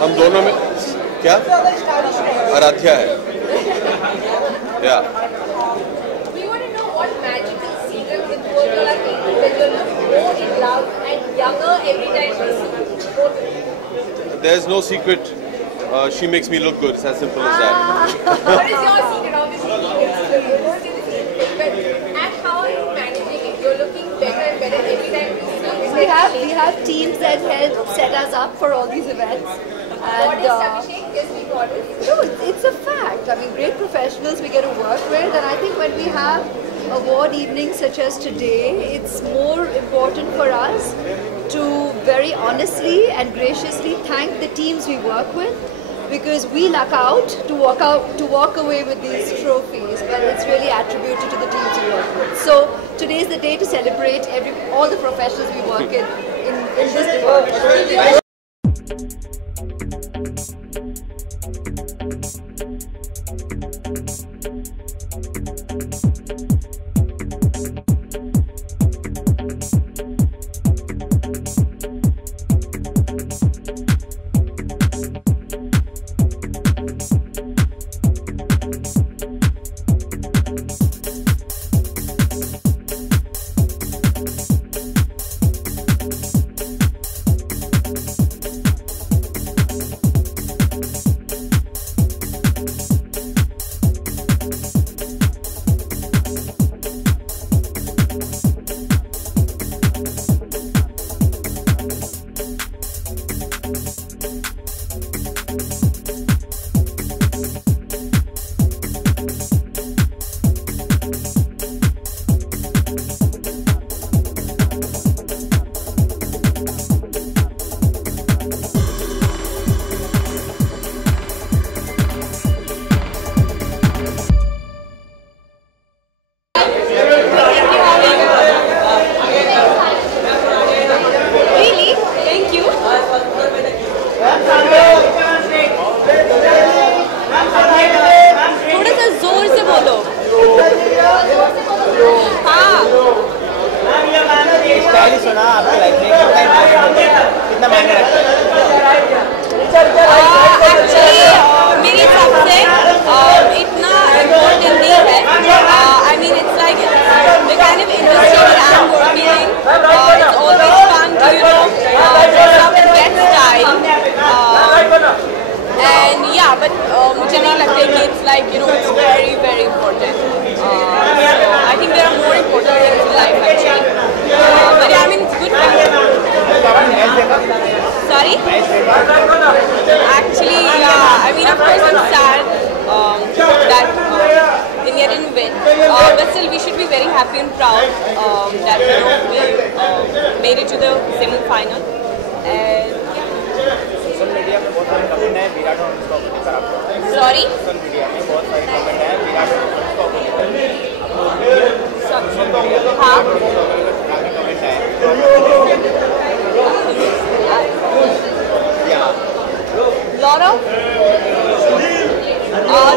हम दोनों में क्या आराध्या है या We want to know what magical secret with both you are making that you look more in love and younger every time you see both. there's no secret. She makes me look good. It's as simple as that. What is your secret? Obviously, it's you don't say the secret, but and how are you managing it? You're looking better and better every time you see. We have teams that help set us up for all these events. What is Abhishek? Yes, we got it. No, it's a fact. I mean, great professionals we get to work with, and I think when we have award evenings such as today, it's more important for us to very honestly and graciously thank the teams we work with, because we luck out to walk away with these trophies, but it's really attributed to the teams we work with. So today is the day to celebrate all the professionals we work in this department. मुझे नहीं लगता कि it's like it's very very important. I think there are more important things in life actually. But yeah, I mean it's good fun. Sorry? Actually, yeah. I mean of course I'm sad that India didn't win. But still we should be very happy and proud that we made it to the semi-final. And social media पे बहुत सारे comment हैं विराट और अनुष्का को लेकर आपको sorry social media पे बहुत सारे कमेंट हैं विराट और अनुष्का को लेकर हाँ कमेंट है lot of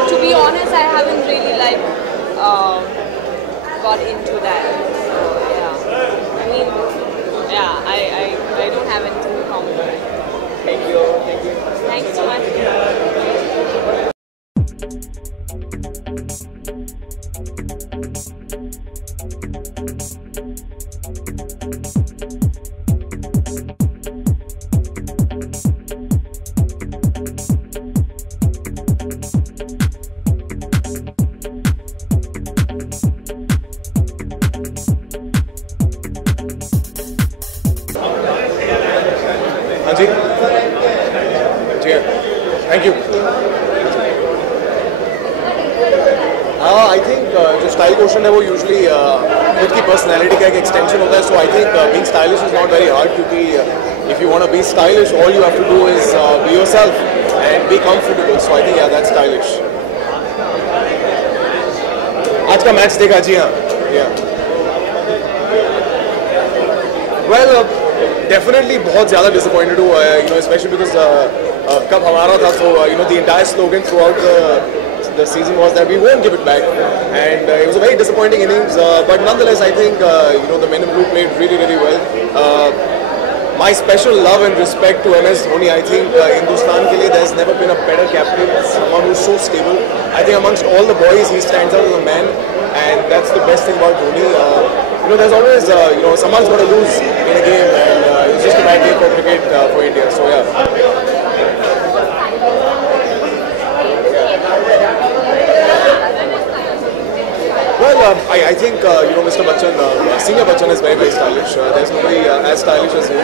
to be honest I haven't really like got into that, so yeah I mean yeah I don't have anything to comment. Thank you. Thanks so much. जी थैंक यू। I think जो style quotient है वो usually खुद की personality का एक extension होता है. So I think being stylish is not very hard क्योंकि if you want to be stylish, all you have to do is be yourself and be comfortable. So I think yeah, that's stylish. आज का match देखा जी हाँ. Yeah. Well, definitely बहुत ज़्यादा disappointed हुआ है, you know, especially because कब हमारा था तो you know the entire slogan throughout the season was that we won't give it back, and it was a very disappointing innings. But nonetheless, I think you know the men in blue played really well. My special love and respect to MS Dhoni. I think Hindustan के लिए there's never been a better captain, someone who's so stable. I think amongst all the boys, he stands out as a man, and that's the best thing about Dhoni. You know, there's always you know someone's got to lose in a game, and it's just a bad day for cricket for India. So yeah. Well, I think you know Mr. Bachchan, Senior Bachchan is very stylish. There's nobody as stylish as him.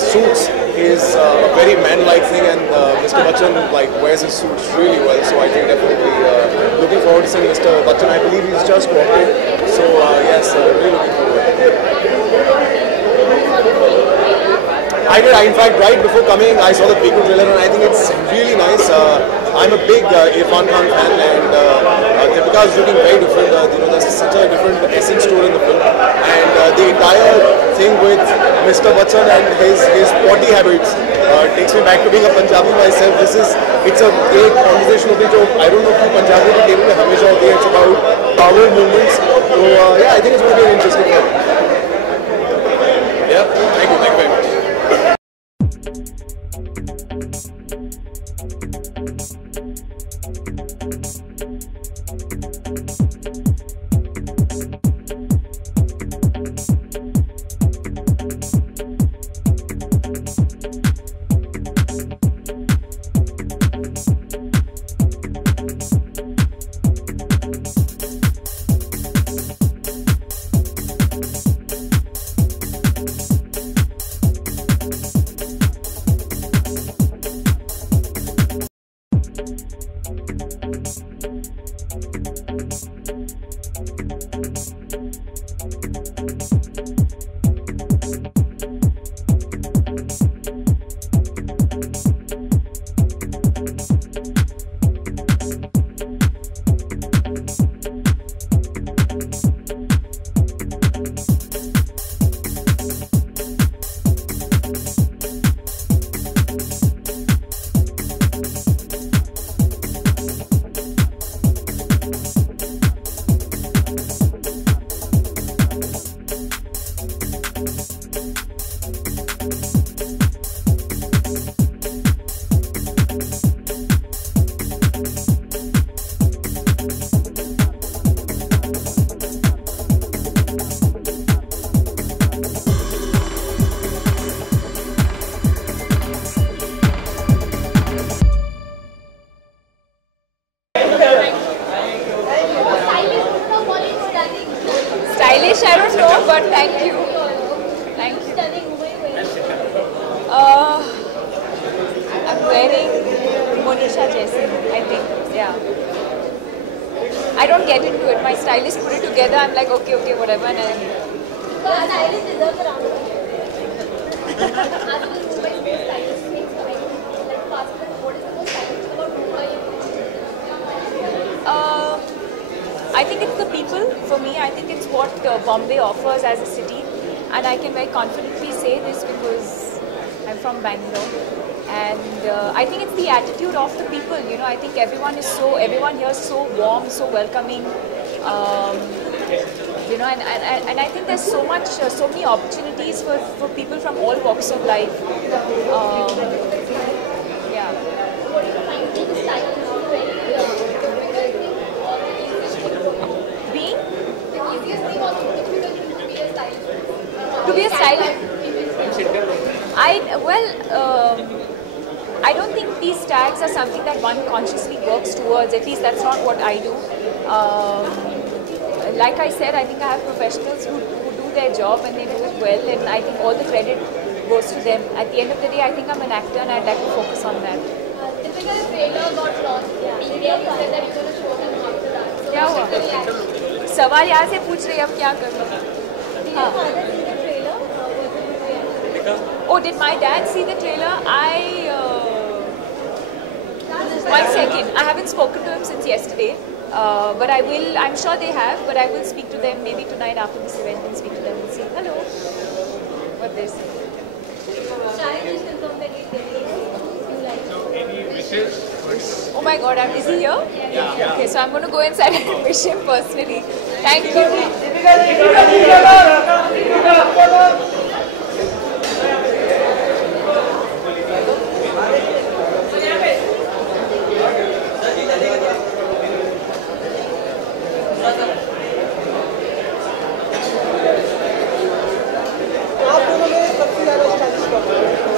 Suits is a very man-like thing, and Mr. Bachchan like wears his suits really well. So I think definitely looking forward to seeing Mr. Bachchan. I believe he's just walked in. So yes, really looking forward. I did. In fact, right before coming, I saw the Piku trailer, and I think it's really nice. I'm a big Irfan Khan fan, and Deepika is looking very different. You know, there's such a different essence to it in the film, and the entire thing with Mr. Bachchan and his potty habits takes me back to being a Punjabi myself. It's a great conversation होती है जो I don't know कि पंजाबी के table में हमेशा होती है. It's about power movements. So yeah, I think it's going to be an interesting one. Yeah, thank you very much. Stylish, I don't know, but thank you. Thank you. I'm wearing Monisha Jaising, I think. Yeah. I don't get into it. My stylist put it together. I'm like, okay, whatever. And stylist deserves a round of applause. I think it's the people. For me, I think it's what Bombay offers as a city, and I can very confidently say this because I'm from Bangalore, and I think it's the attitude of the people. You know, I think everyone here is so warm, so welcoming. You know, and I think there's so many opportunities for people from all walks of life. Yeah. To be a stylist? I don't think these tags are something that one consciously works towards. At least that's not what I do. Like I said, I think I have professionals who do their job and they do it well, and I think all the credit goes to them. At the end of the day, I think I'm an actor and I'd like to focus on that. Typically, the trailer got launched. Yeah. Media said that you're going to show him after that. So क्या हुआ? सवाल यहाँ से पूछ रही, अब क्या करूँ? Oh, did my dad see the trailer? One second. I haven't spoken to him since yesterday. But I will, I'm sure they have, but I will speak to them maybe tonight after this event and speak to them and say hello. What they say. Oh my god, is he here? Yeah. Okay, so I'm going to go inside and wish him personally. Thank you.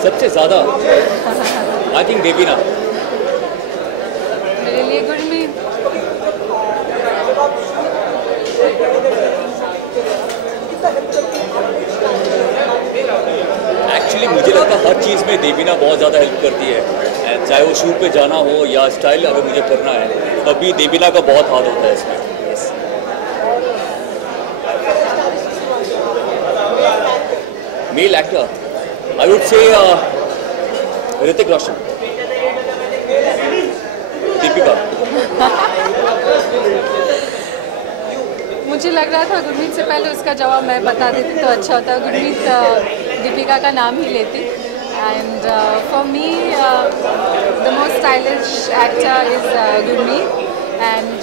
सबसे ज़्यादा I think Devina. मेरे लिए Gurmeet. Actually मुझे लगता है हर चीज़ में देवीना बहुत ज़्यादा हेल्प करती है, चाहे वो शूट पे जाना हो या स्टाइल अगर मुझे करना है तभी देवीना का बहुत हाथ होता है इसमें। Male actor I would say Hrithik Roshan, Deepika. मुझे लग रहा था गुरमीत से पहले उसका जवाब मैं बता देती तो अच्छा होता। गुरमीत दीपिका का नाम ही लेती। And for me the most stylish actor is Gurmeet. And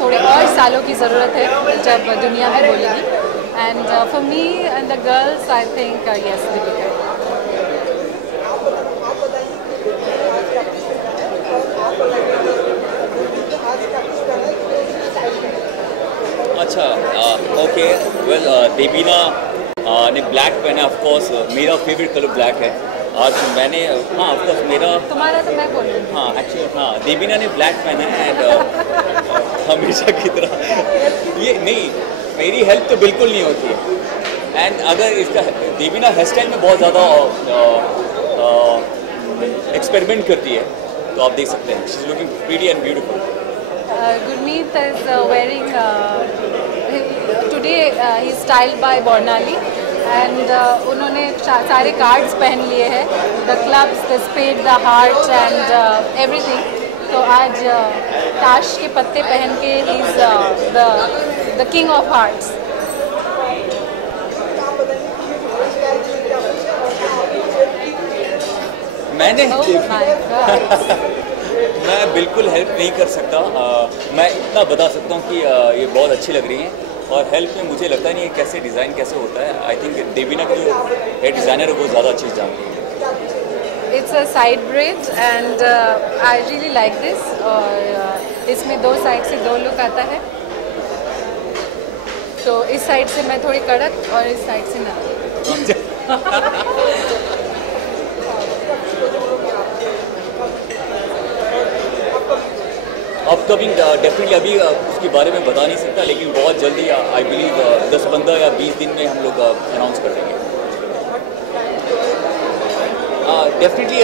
थोड़े और सालों की ज़रूरत है जब दुनिया में बोलेगी। And for me and the girls, I think yes, Deepika. अच्छा, ओके, वेल देवीना ने ब्लैक पहना, ऑफ कोर्स मेरा फेवरेट कलर ब्लैक है। आज मैंने हाँ ऑफ कोर्स मेरा तुम्हारा तो मैं बोल रही हूँ। हाँ एक्चुअली हाँ देवीना ने ब्लैक पहना है एंड हमेशा की तरह ये नहीं, मेरी हेल्प तो बिल्कुल नहीं होती। एंड अगर इसका देवीना हेयर स्टाइल में बहुत ज़्यादा एक्सपेरिमेंट करती है तो आप देख सकते हैं, she is looking pretty and beautiful. Gurmeet is wearing today he is styled by Bornali and उन्होंने सारे कार्ड्स पहन लिए हैं, the clubs, the spade, the hearts and everything। तो आज ताश के पत्ते पहन के he is the king of hearts। मैंने Oh my God। मैं बिल्कुल हेल्प नहीं कर सकता, मैं इतना बता सकता हूँ कि ये बहुत अच्छी लग रही हैं और हेल्प में मुझे लगता नहीं है कैसे डिज़ाइन कैसे होता है। आई थिंक देवीना की जो हेयर डिज़ाइनर है वो ज़्यादा अच्छी जानती है। It's a side braid and I really like this। और इसमें दो साइड से दो लुक आता है, तो इस साइड से मैं थोड़ी कड़क और इस साइड से ना। अपकमिंग डेफिनेटली अभी उसके बारे में बता नहीं सकता, लेकिन बहुत जल्दी आई बिलीव 10-15 या 20 दिन में हम लोग अनाउंस कर देंगे। डेफिनेटली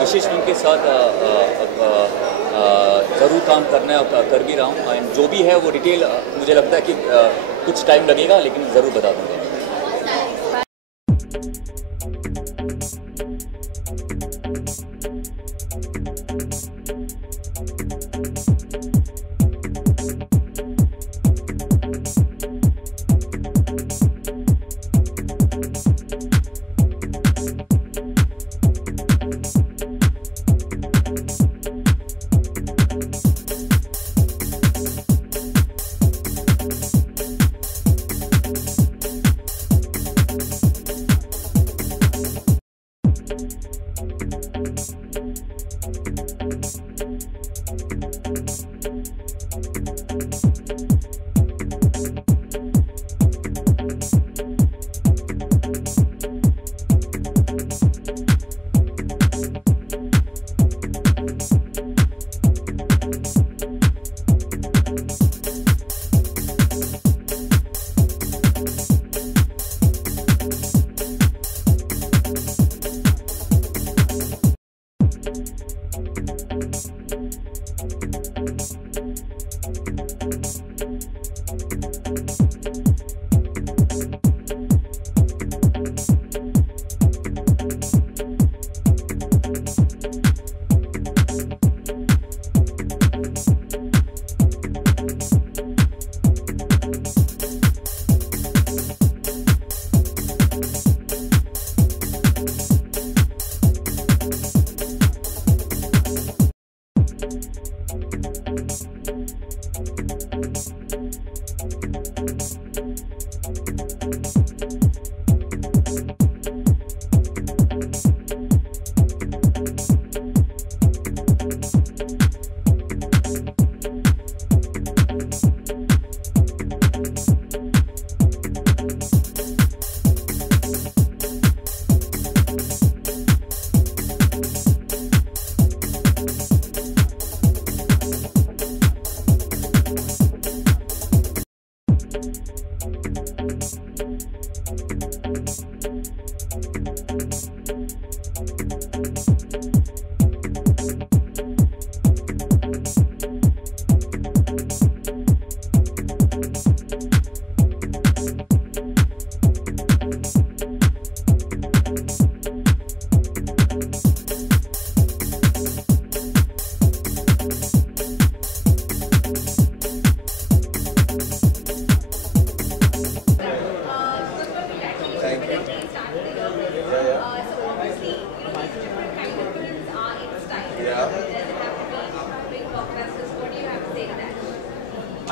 विशेष फिल्म के साथ ज़रूर काम करना है और कर भी रहा हूँ। एंड जो भी है वो डिटेल मुझे लगता है कि कुछ टाइम लगेगा, लेकिन ज़रूर बता दूँगा।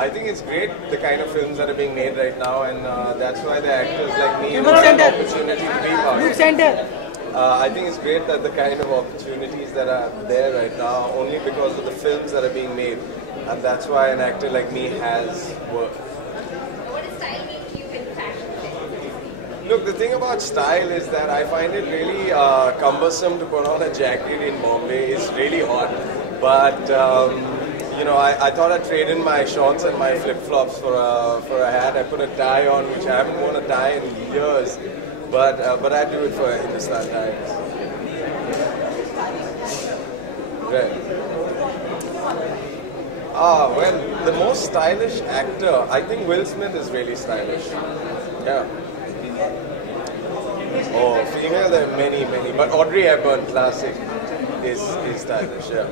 I think it's great the kind of films that are being made right now, and that's why the actors like me have an opportunity to be part of it. I think it's great that the kind of opportunities that are there right now only because of the films that are being made, and that's why an actor like me has work. What does style mean to you in fashion? Look, the thing about style is that I find it really cumbersome to put on a jacket in Bombay. It's really hot, but you know, I thought I'd trade in my shorts and my flip-flops for a hat. I put a tie on, which I haven't worn a tie in years, but I do it for Hindustan Times. Right. Well, the most stylish actor, I think Will Smith is really stylish. Yeah. Oh, female, there are many, but Audrey Hepburn, classic, is stylish, yeah.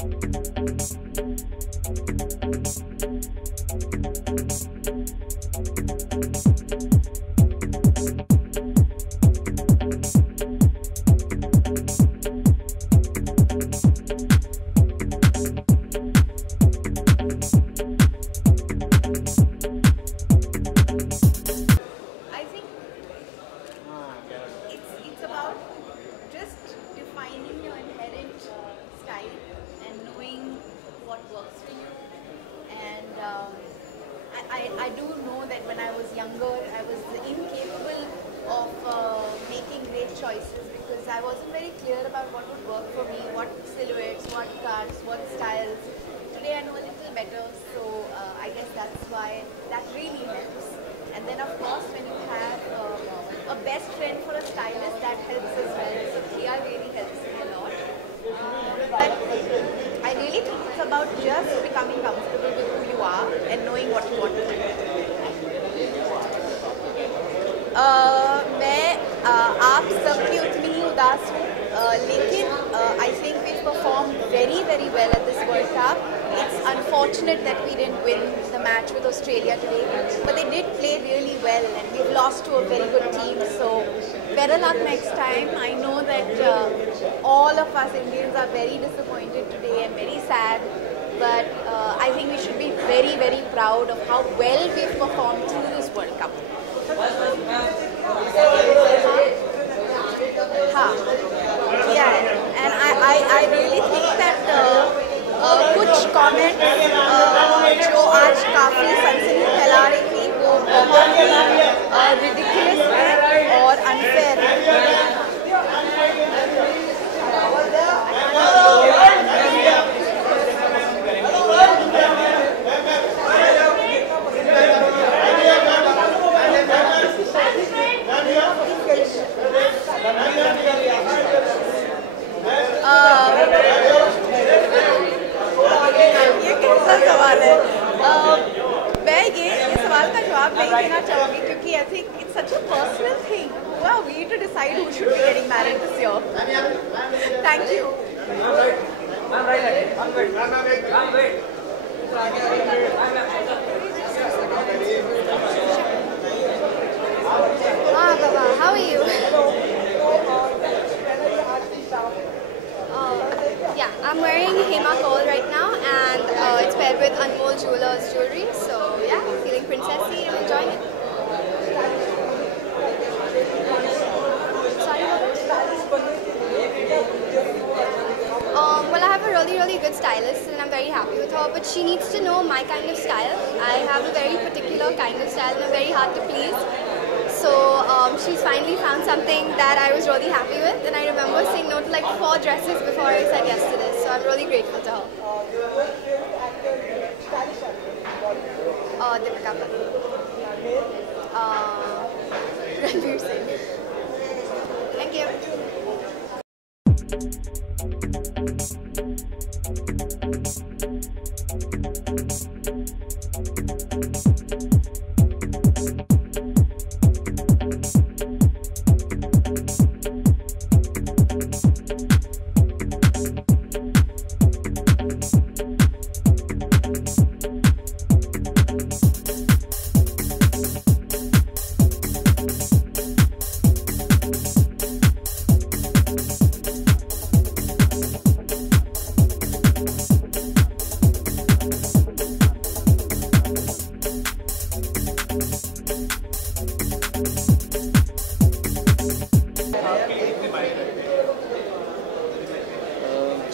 I think it's about just defining your inherent style and knowing what works for you. And I do know that when I was younger, I was incapable of making great choices because I wasn't very clear about what would work for me, what silhouettes, what cuts, what styles. Today I know a little better, so I guess that's why that really helps. And then of course when you have a best friend for a stylist, that helps as well. So Priya really helps me a lot. But I really think it's about just becoming comfortable with who you are and knowing what you want to do. मैं आप सबकी उतनी ही उदास हूँ, लेकिन I think we've performed very well at this World Cup. It's unfortunate that we didn't win the match with Australia today, but they did play really well and we've lost to a very good team, so better luck next time. I know that all of us Indians are very disappointed today and very sad, but I think we should be very proud of how well we've performed through this World Cup. हाँ, किया है, and I really think that कुछ comments जो आज काफी सनसनी फैला रही थी वो बहुत ही ridiculous है और unfair है. ये कैसा सवाल है? मैं ये सवाल का जवाब नहीं देना चाहूँगी क्योंकि I think it's such a personal thing. Who are we to decide who should be getting married this year? Thank you. Baba, how are you? Yeah, I'm wearing Hema Kaul right now, and it's paired with Anmol Jewelers jewelry. So yeah, feeling princessy and enjoying it. Sorry, well, I have a really good stylist, and I'm very happy with her. But she needs to know my kind of style. I have a very particular kind of style, and I'm very hard to please. So she's finally found something that I was really happy with, and I remember saying no to like 4 dresses before I said yes to this. So I'm really grateful to her. Deepika Padukone. Ranveer Singh. Thank you.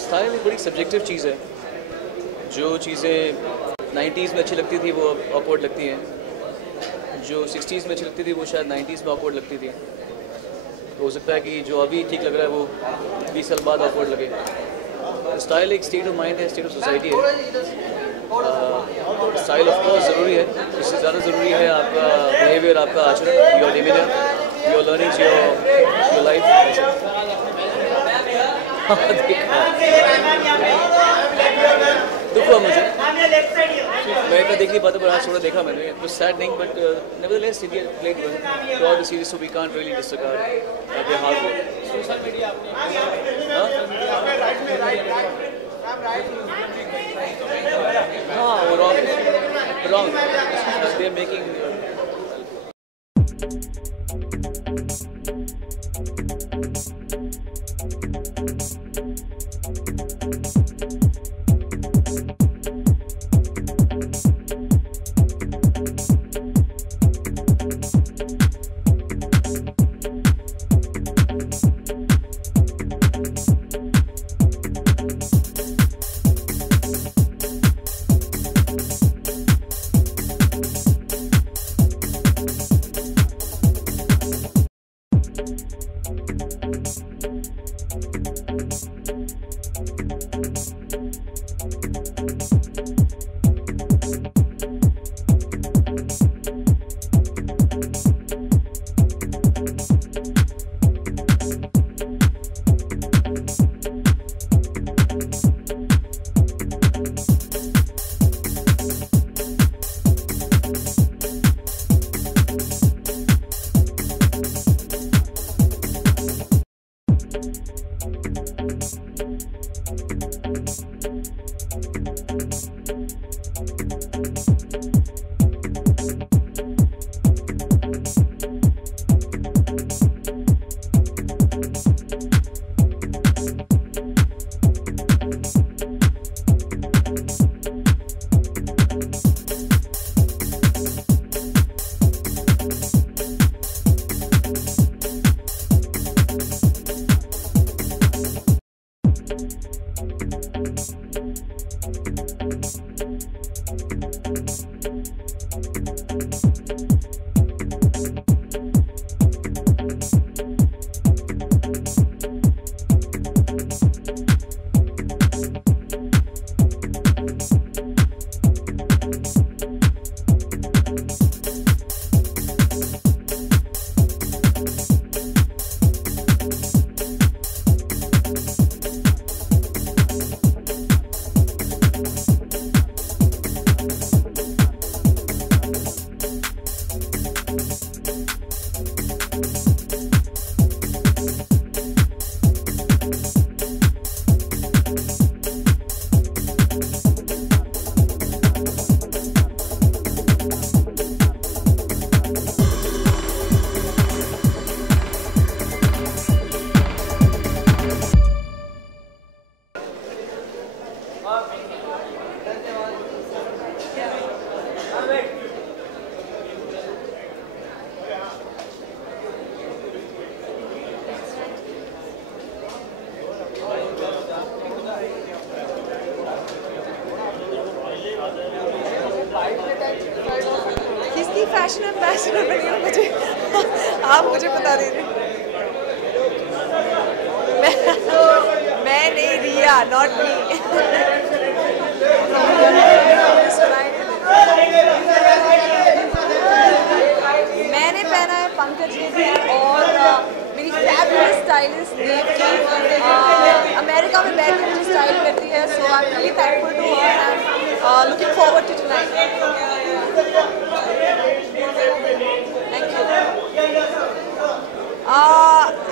Style एक बड़ी subjective चीज़ है. जो चीज़ें 90s में अच्छी लगती थी वो अब ऑकवर्ड लगती हैं. जो 60s में अच्छी लगती थी वो शायद 90s में ऑकवर्ड लगती थी. तो हो सकता है कि जो अभी ठीक लग रहा है वो 20 साल बाद ऑकवर्ड लगे. स्टाइल एक स्टेट ऑफ माइंड है, स्टेट ऑफ सोसाइटी है. स्टाइल ऑफ कोर्स ज़रूरी है. इससे ज़्यादा ज़रूरी है आपका बिहेवियर, आपका आचरण, your demeanour, your learnings, your life. दुख हुआ मुझे, मैं इतना देख नहीं पाता, पर आज थोड़ा देखा मैंने. It was sad thing, but nevertheless India played well throughout the series, so we can't really disregard their hard work. Social media हाँ, wrong. They are making. किसकी फैशन एम्बेसडर बनी हो मुझे आप मुझे बता दीजिए। मैं नहीं, रिया, नॉट मी। मैंने पहना है पंकज ने और मेरी फैबुलस स्टाइलिस्ट देव की अमेरिका में बैठ के मुझे स्टाइल करती है। So I am really thankful to her and looking forward to tonight.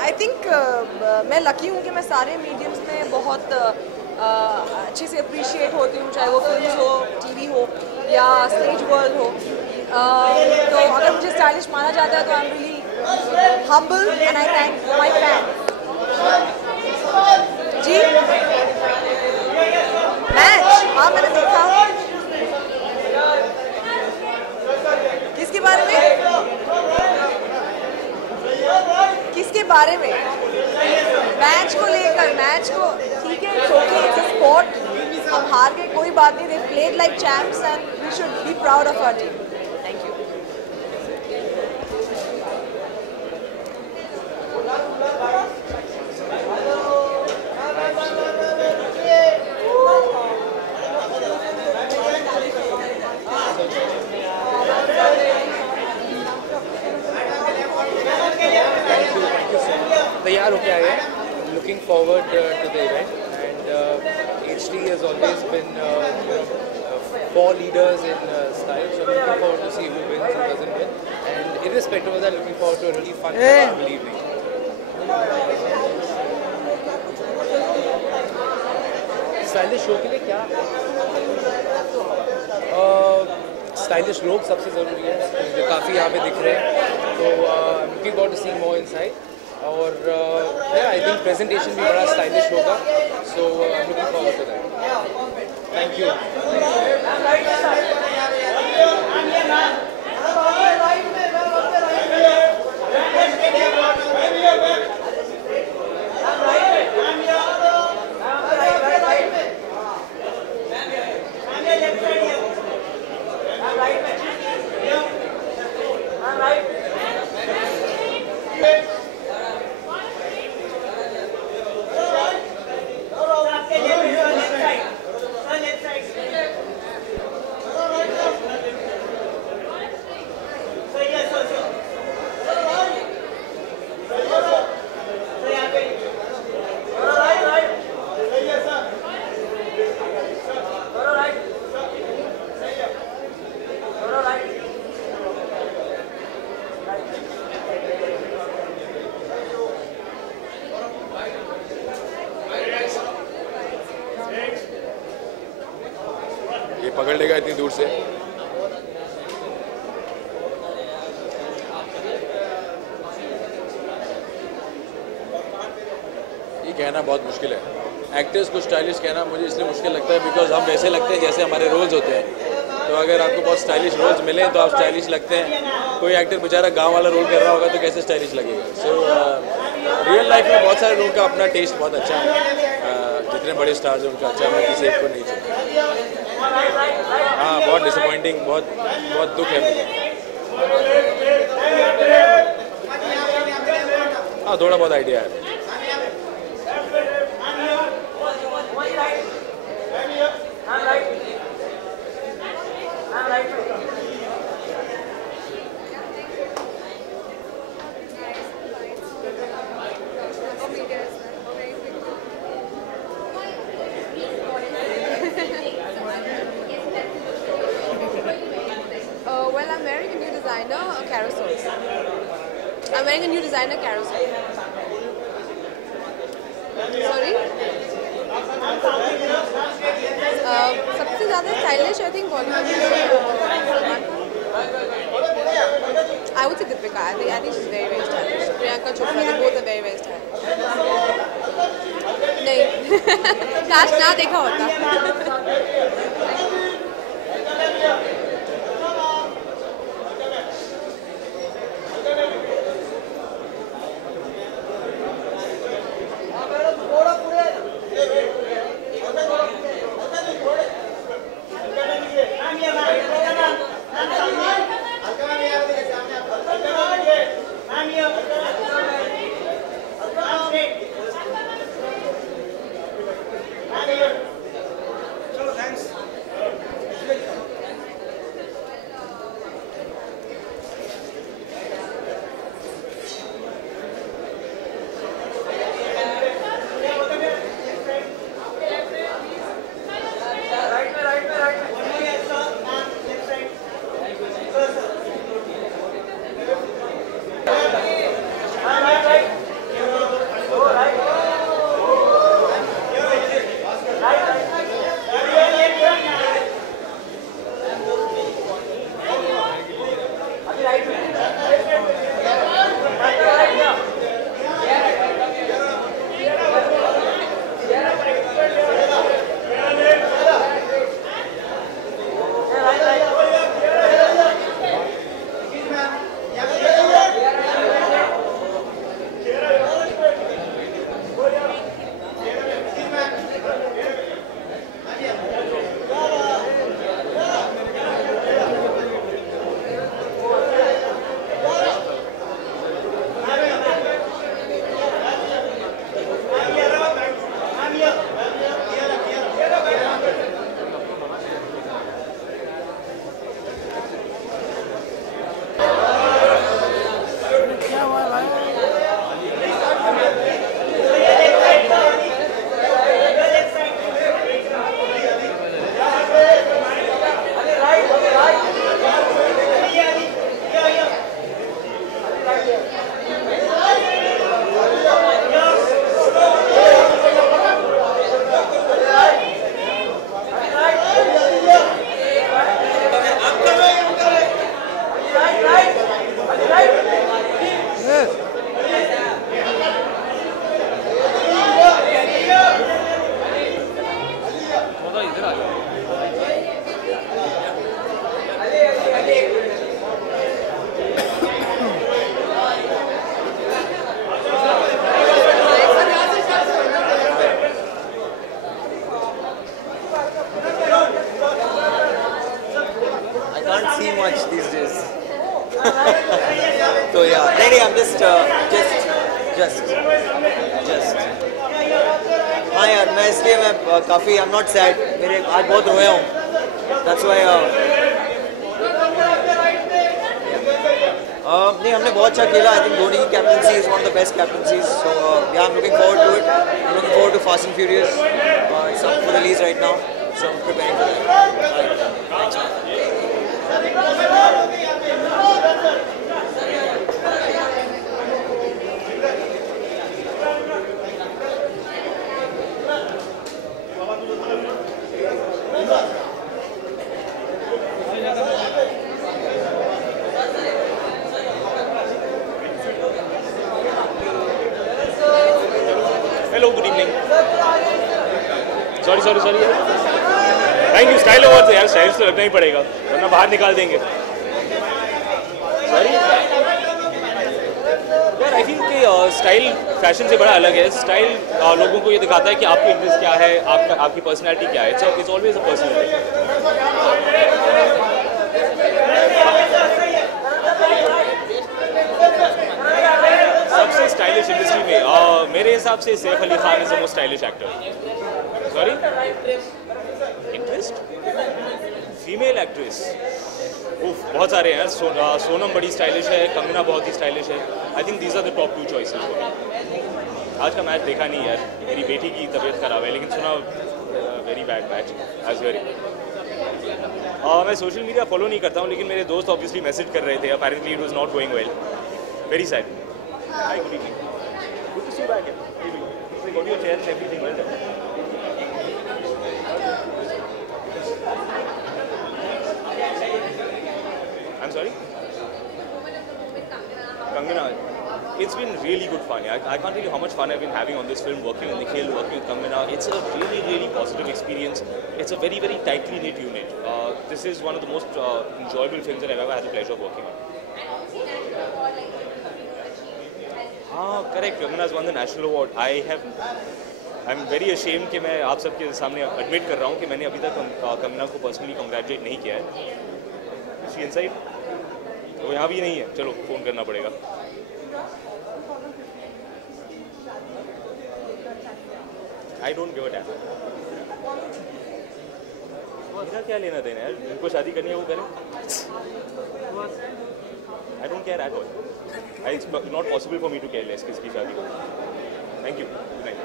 I think मैं लकी हूँ कि मैं सारे मीडियम्स में बहुत अच्छे से अप्रिशिएट होती हूँ, चाहे वो फिल्म हो, टीवी हो या स्टेज वर्ल्ड हो। तो अगर मुझे स्टाइलिश माना जाता है तो I am really humble and I thank my fan. जी मैच, हाँ मैंने देखा। किसके बारे में? किसके बारे में? मैच को लेकर, मैच को ठीक है, इट्स अ स्पोर्ट, हम हार गए कोई बात नहीं। They played like champs and we should be proud of our team. Thank you. तैयार होके आए हैं, looking forward to the event, and HD has always been four leaders in style, so looking forward to see who wins, who doesn't win, and irrespective of that, looking forward to a really fun, memorable evening. Stylish show के लिए क्या stylish लोग सबसे ज़रूरी है, जो काफ़ी यहाँ पे दिख रहे हैं, तो looking forward to see more inside. और आई थिंक प्रेजेंटेशन भी बड़ा स्टाइलिश होगा, so looking forward to that. Thank you. ये पकड़ लेगा इतनी दूर से। ये कहना बहुत मुश्किल है, एक्टर्स को स्टाइलिश कहना मुझे इसलिए मुश्किल लगता है बिकॉज हम वैसे लगते हैं जैसे हमारे रोल्स होते हैं। तो अगर आपको बहुत स्टाइलिश रोल्स मिले तो आप स्टाइलिश लगते हैं। कोई एक्टर बेचारा गांव वाला रोल कर रहा होगा तो कैसे स्टाइलिश लगेगा। सो रियल लाइफ में बहुत सारे लोगों का अपना टेस्ट बहुत अच्छा है, जितने बड़े स्टार्स हैं उनका अच्छा, मैं किसी एक को नहीं चुनता। हाँ, बहुत डिसअपॉइंटिंग, बहुत दुख है मुझे। हाँ, थोड़ा बहुत आइडिया है। Well, I'm wearing a new designer, Carousel. I'm wearing a new designer, Carousel. Sorry? सबसे ज़्यादा स्टाइलिश आई थिंक बॉलीवुड में I would say Deepika. I think she is very stylish. Priyanka Chopra, they both are very stylish. नहीं काश ना देखा होता। much these days. So yeah, नहीं I'm just हाँ यार मैं इसलिए मैं काफ़ी I'm not sad, मेरे आज बहुत रोया हूँ. That's why नहीं हमने बहुत अच्छा खेला. I think धोनी की captaincy is one of the best captaincies. So yeah, I'm looking forward to it. I'm looking forward to Fast and Furious. It's up for release right now, so I'm preparing for that. Thanks. Hello, good evening. Sorry. Thank you. Style awards यार, styles तो लगना ही पड़ेगा, वरना बाहर निकाल देंगे. Sorry. यार, I think कि स्टाइल फैशन से बड़ा अलग है. स्टाइल लोगों को ये दिखाता है कि आपकी इंटरेस्ट क्या है, आपकी पर्सनैलिटी क्या है. It's always a personal thing. सबसे स्टाइलिश इंडस्ट्री में मेरे हिसाब से Saif Ali Khan is the most stylish actor. Sorry, interest female actress बहुत सारे हैं. सोनम बड़ी स्टाइलिश है, कंगना बहुत ही स्टाइलिश है. I think these are the top 2 choices. आज का मैच देखा नहीं यार, मेरी बेटी की तबीयत खराब है, लेकिन सुना वेरी बैड मैच आज वेरी. मैं सोशल मीडिया फॉलो नहीं करता हूँ, लेकिन मेरे दोस्त ऑब्वियसली मैसेज कर रहे थे. Apparently it was not going well. Very sad. Hi, good evening. Good to see you back here. So you got your chairs and everything, well done. I'm sorry? Kangana. It's been really good fun. I can't tell you how much fun I've been having on this film, working with Nikhil, working with Kangana. It's a really positive experience. It's a very tightly knit unit. This is one of the most enjoyable films that I've ever had the pleasure of working on. Correct. Kangana has won the national award. I'm very ashamed कि मैं आप सबके सामने admit कर रहा हूँ कि मैंने अभी तक कंगना को personally congratulate नहीं किया है. Is she inside? वो यहाँ भी नहीं है. चलो फोन करना पड़ेगा. I don't give a damn. मेरा क्या लेना देना है? उनको शादी करनी है वो करें. I don't care at all. It's not possible for me to care less किसकी शादी हो. Thank you. Good night.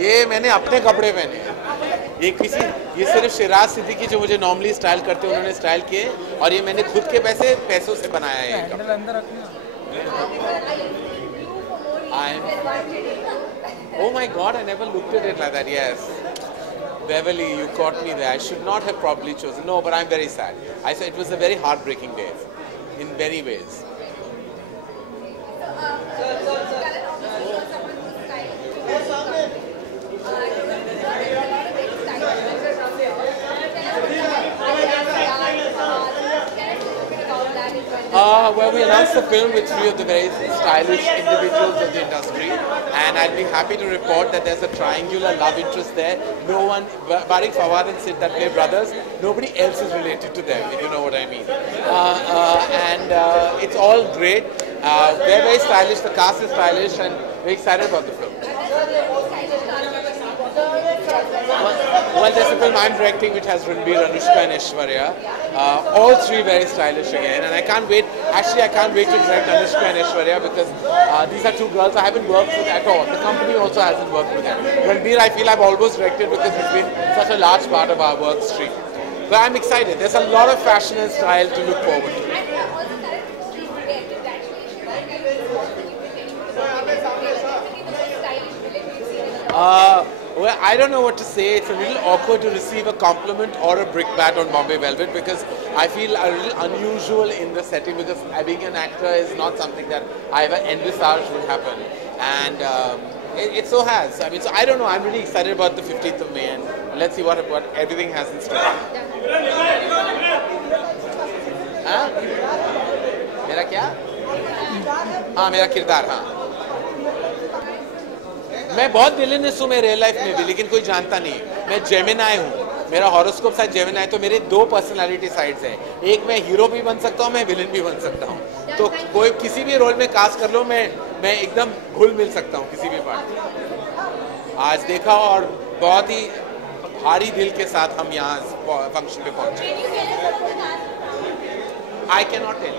ये मैंने अपने कपड़े पहने. ये सिर्फ शिराज सिद्दीकी जो मुझे नॉर्मली स्टाइल करते हैं उन्होंने स्टाइल किए, और ये मैंने खुद के पैसों से बनाया है. Oh my God, I never looked at it like that. Yes, Beverly, you caught me there. I should not have probably chosen. No, but I'm very sad. I said it was a very heartbreaking day, in many ways. Well, we announced the film with 3 of the very stylish individuals of the industry, and I'd be happy to report that there's a triangular love interest there. No one, barring Fawad and Sid that play brothers, nobody else is related to them, if you know what I mean. And it's all great. They're very stylish, the cast is stylish, and very excited about the film. Well, there's a film I'm directing which has Ranbir, Anushka and Aishwarya. All 3 very stylish again, and I can't wait to direct Anushka and Aishwarya because these are 2 girls I haven't worked with at all. The company also hasn't worked with them. Ranbir I feel I've almost directed because he's been such a large part of our work stream. But I'm excited. There's a lot of fashion and style to look forward to. Well, I don't know what to say. It's a little awkward to receive a compliment or a brickbat on Bombay Velvet because I feel a little unusual in the setting because being an actor is not something that I ever envisaged would happen. And It so has. I mean, so I don't know. I'm really excited about the 15th of May, and let's see what everything has in store. हाँ? मेरा क्या? हाँ, मेरा किरदार, हाँ. मैं बहुत villainous हूँ मैं रियल लाइफ में भी, लेकिन कोई जानता नहीं. मैं जेमिनाई हूँ. मेरा हॉरोस्कोप साइड जेमिनाई, तो मेरे दो पर्सनालिटी साइड्स हैं. एक मैं हीरो भी बन सकता हूँ, मैं विलेन भी बन सकता हूँ. तो कोई किसी भी रोल में कास्ट कर लो, मैं एकदम घुल मिल सकता हूँ किसी भी पार्ट. आज देखा और बहुत ही भारी दिल के साथ हम यहाँ फंक्शन पे पहुँचे. I can not tell.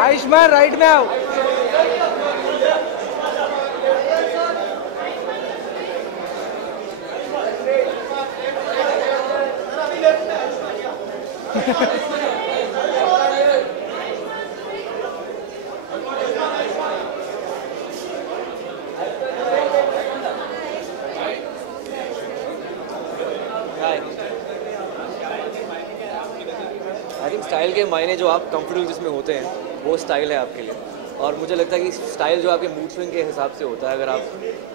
Ayushmann right में आओ. आई थिंक स्टाइल के मायने जो आप कंफर्टेबल जिसमें होते हैं वो स्टाइल है आपके लिए. और मुझे लगता है कि स्टाइल जो आपके मूड स्विंग के हिसाब से होता है. अगर आप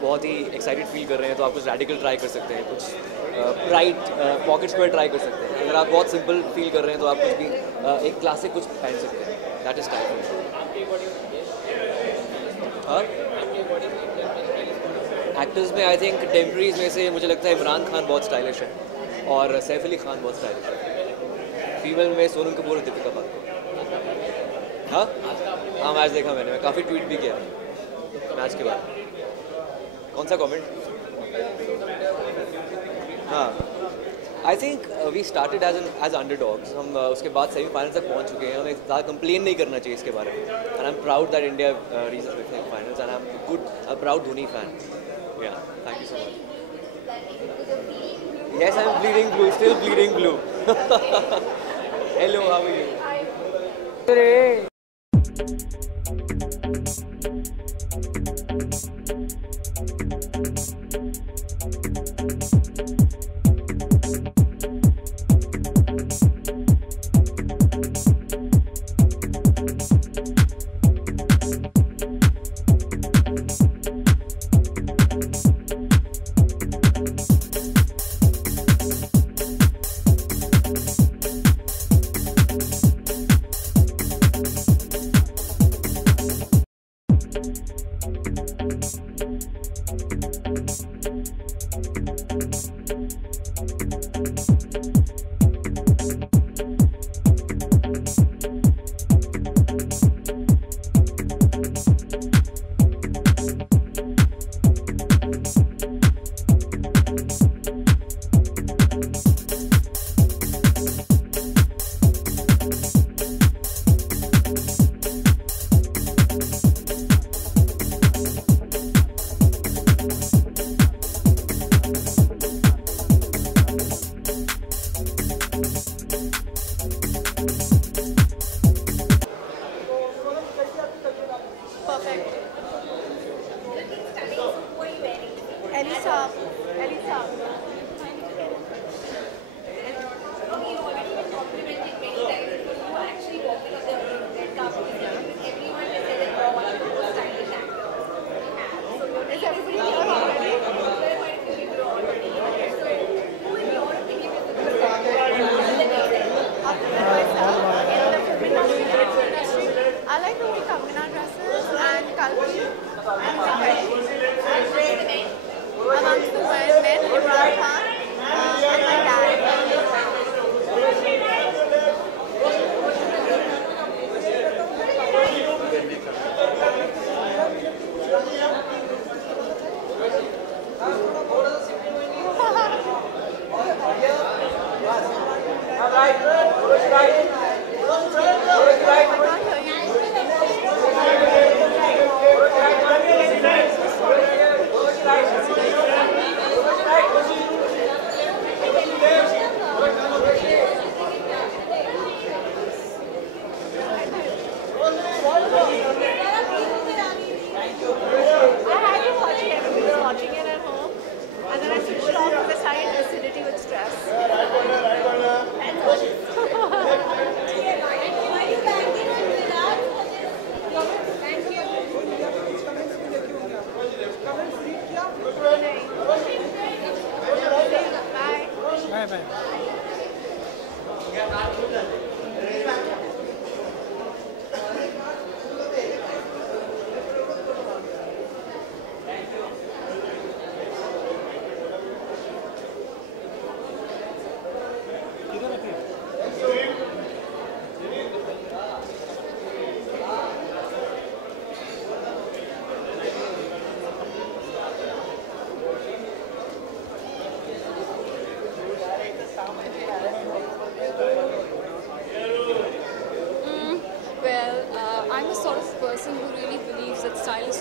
बहुत ही एक्साइटेड फील कर रहे हैं तो आप कुछ रेडिकल ट्राई कर सकते हैं, कुछ ब्राइट पॉकेट स्क्वायर ट्राई कर सकते हैं. अगर आप बहुत सिंपल फील कर रहे हैं तो आप कुछ भी एक क्लासिक कुछ पहन सकते हैं. That is style. एक्टर्स में आई थिंक टेम्परीज में से मुझे लगता है इमरान खान बहुत स्टाइलिश है और सैफ अली खान बहुत स्टाइलिश है. फीमेल में सोनम कपूर और दीपिका पादुकोण. हाँ हाँ, मैच देखा मैंने. काफ़ी ट्वीट भी किया मैच के बाद. कौन सा कमेंट? हाँ, I think we started as underdogs. हम उसके बाद सेमीफाइनल तक पहुंच चुके हैं. हमें ज़्यादा कंप्लेन नहीं करना चाहिए इसके बारे में. And I am proud that India reaches the semifinals and I am proud Dhoni fan. Yeah thank you so much. Yes, I'm bleeding blue, still bleeding blue. Hello, how are you?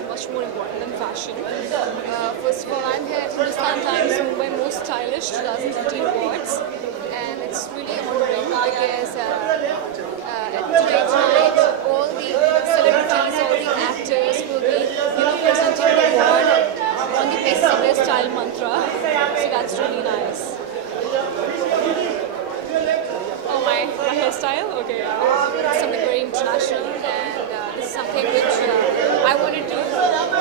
much more important than fashion. First of all, I'm here at Hindustan Times Mumbai Most Stylish 2015 Awards, and it's really honoring because today tonight all the celebrities, all the actors will be presenting the award on the basis of their style mantra, so that's really nice. Oh, my hairstyle? Okay, something very international, and this is something which I wanted to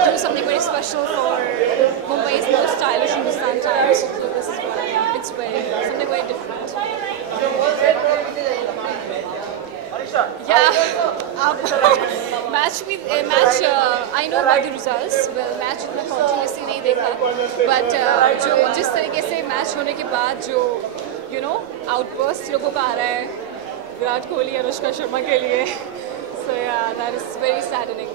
do something very special for Mumbai's Most Stylish Hindustan Times, so this is what it's something very different. Yeah, match I know about the results. Well, match इतना continuously नहीं देखा, but जो जिस तरीके से match होने के बाद जो outburst लोगों का आ रहा है विराट कोहली, अनुष्का शर्मा के लिए, so yeah, that is very saddening.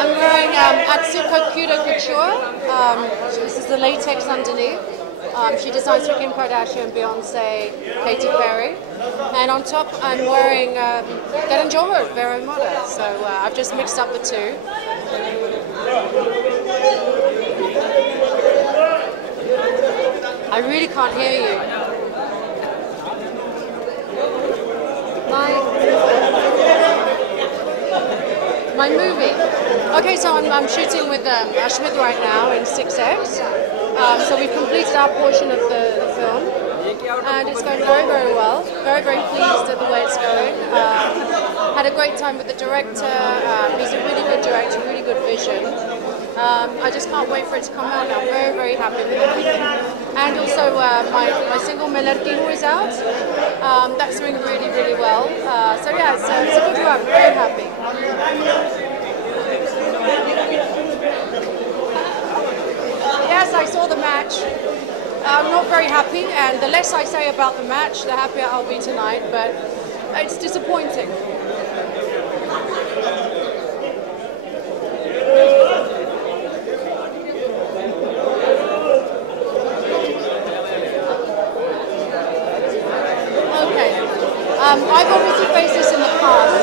I'm wearing Atsuko Kudo Couture. This is the latex underneath. She designs for Kim Kardashian, Beyonce, Katy Perry. And on top I'm wearing Get and Joe Vero Moda. So I've just mixed up the two. I really can't hear you. My movie. Okay, so I'm shooting with Ashmit right now in 6X. So we've completed our portion of the film, and it's going very, very well. Very, very pleased at the way it's going. Had a great time with the director. He's a really good director, really good vision. I just can't wait for it to come out now. Very, very happy with everything. And also my single Melartino is out. That's doing really, really well. So yeah, it's a good run. Very happy. Yes, I saw the match. I'm not very happy, and the less I say about the match, the happier I'll be tonight, but it's disappointing. I've obviously faced this in the past.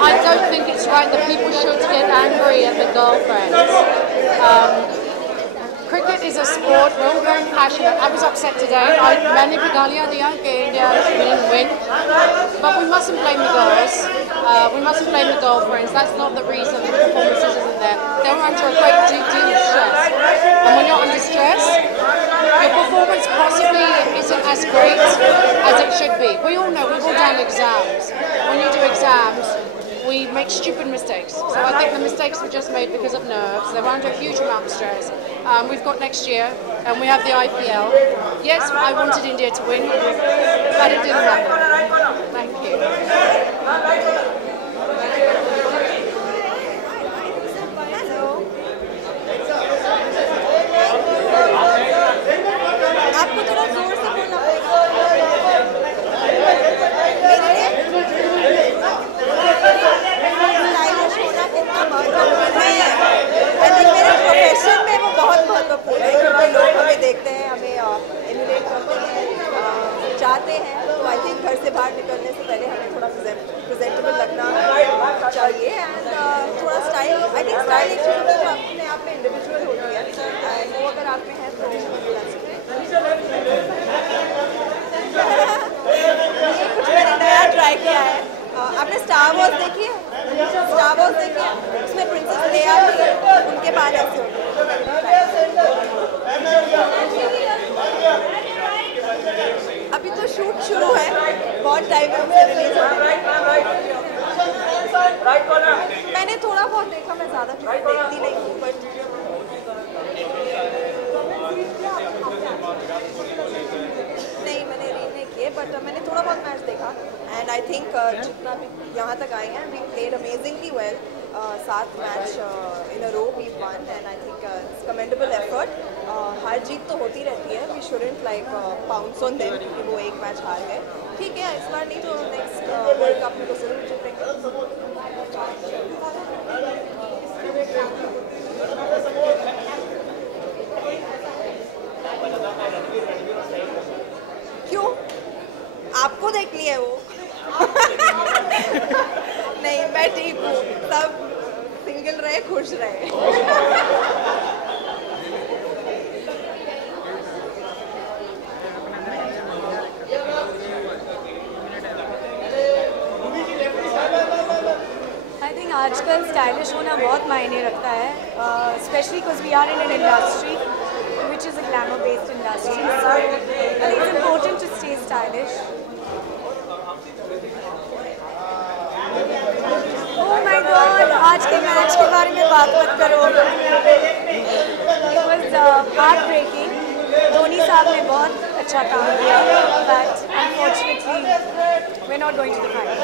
I don't think it's right that people should get angry at the girlfriends. Cricket is a sport, we're all very passionate. I was upset today. मैंने भी गालियाँ दिया कि India didn't win. But we mustn't blame the girls. We mustn't blame the girlfriends. That's not the reason the performances isn't there. They were under a great deal of stress. And when you're under stress, your performance possibly isn't as great as it should be. We all know, we've all done exams. When you do exams, we make stupid mistakes. So I think the mistakes were just made because of nerves. They were under a huge amount of stress. We've got next year, and we have the IPL. Yes, I wanted India to win, but it didn't happen. Thank you. आपको थोड़ा जोर से बोलना stylish होना कितना महत्वपूर्ण है। I think मेरे प्रोफेशन में वो बहुत महत्वपूर्ण है, क्योंकि लोग हमें देखते हैं, हमें एमुलेट करते हैं, चाहते हैं। तो आई थिंक घर से बाहर निकलने से पहले हमें थोड़ा प्रेजेंटेबल लगना चाहिए एंड थोड़ा स्टाइल। आई थिंक स्टाइल एक चीज़ जो अपने आप में इंडिविजुअल होती है, एंड वो अगर आप में है तो कुछ मैंने नया ट्राई किया है। आपने स्टार वॉर्स देखी है? स्टार वॉर्स देखी है? उसमें प्रिंसेस लेया थी, उनके बाल ऐसे होते हैं। अभी तो शूट शुरू है, बहुत टाइम है उसे रिलीज होने में। मैंने थोड़ा बहुत देखा, मैं ज़्यादा देखती नहीं हूँ, बट नहीं मैंने रीड नहीं किए, बट मैंने थोड़ा बहुत मैच देखा एंड आई थिंक जितना भी यहाँ तक आए हैं we played amazingly well. 7 match in a row we won and I think it's commendable effort. हार जीत तो होती रहती है, we shouldn't like pounce on them कि वो एक मैच हार गए। ठीक है, इस बार नहीं तो नेक्स्ट वर्ल्ड कप में तो जरूर जीतेंगे। क्यों? आपको देखनी है वो? नहीं, मैं ठीक हूँ, सब सिंगल रहे, खुश रहे। आई थिंक आजकल स्टाइलिश होना बहुत मायने रखता है, specially because we are in an industry which is a glamour-based industry. So I think it's important to stay stylish. Oh my God! आज के मैच के बारे में बात मत करो. It was heartbreaking. धोनी साहब ने बहुत अच्छा काम किया, but unfortunately we're not going to the final.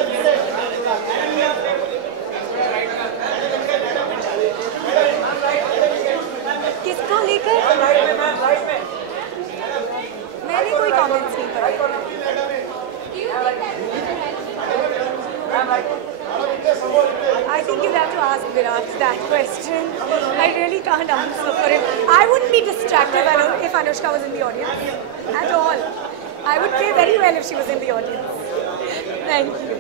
किसको लेकर? मैंने कोई कमेंट्स नहीं करे। I think you'd have to ask Virat that question. I really can't answer for him. I wouldn't be distracted if Anushka was in the audience at all. I would play very well if she was in the audience. Thank you.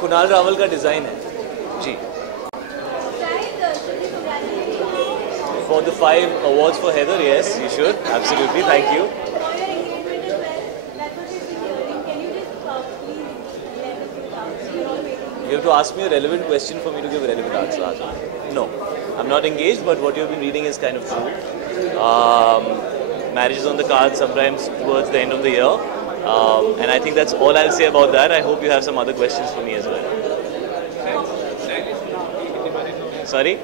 Kunal Rawal का design है जी। For the 5 awards for Heather, yes, you should. Absolutely, thank you. You have to ask me a relevant question for me to give a relevant answer. No, I'm not engaged, but what you've been reading is kind of true. Marriage is on the cards sometimes towards the end of the year. And I think that's all I'll say about that. I hope you have some other questions for me as well. Sorry?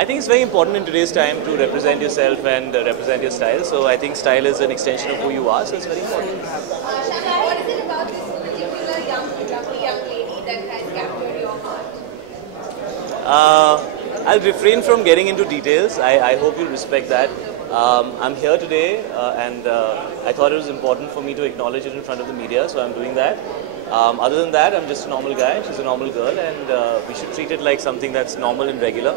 I think it's very important in today's time to represent yourself and represent your style. So I think style is an extension of who you are, so it's very important. What is it about this particular lovely young lady that has captured your heart? I'll refrain from getting into details. I hope you'll respect that. I'm here today and I thought it was important for me to acknowledge it in front of the media, so I'm doing that. Other than that, I'm just a normal guy, she's a normal girl, and we should treat it like something that's normal and regular.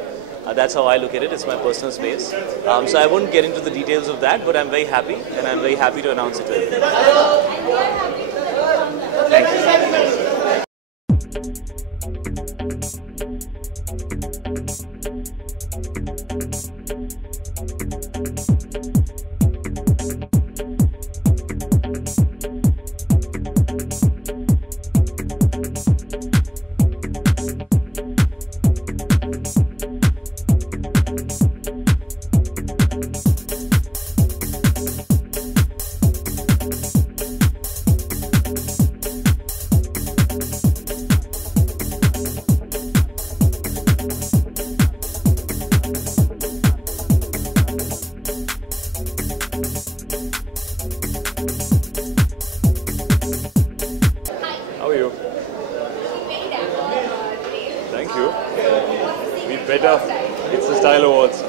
That's how I look at it, it's my personal space. So I won't get into the details of that, but I'm very happy, and I'm very happy to announce it to you. Thank you. It's the Style Awards.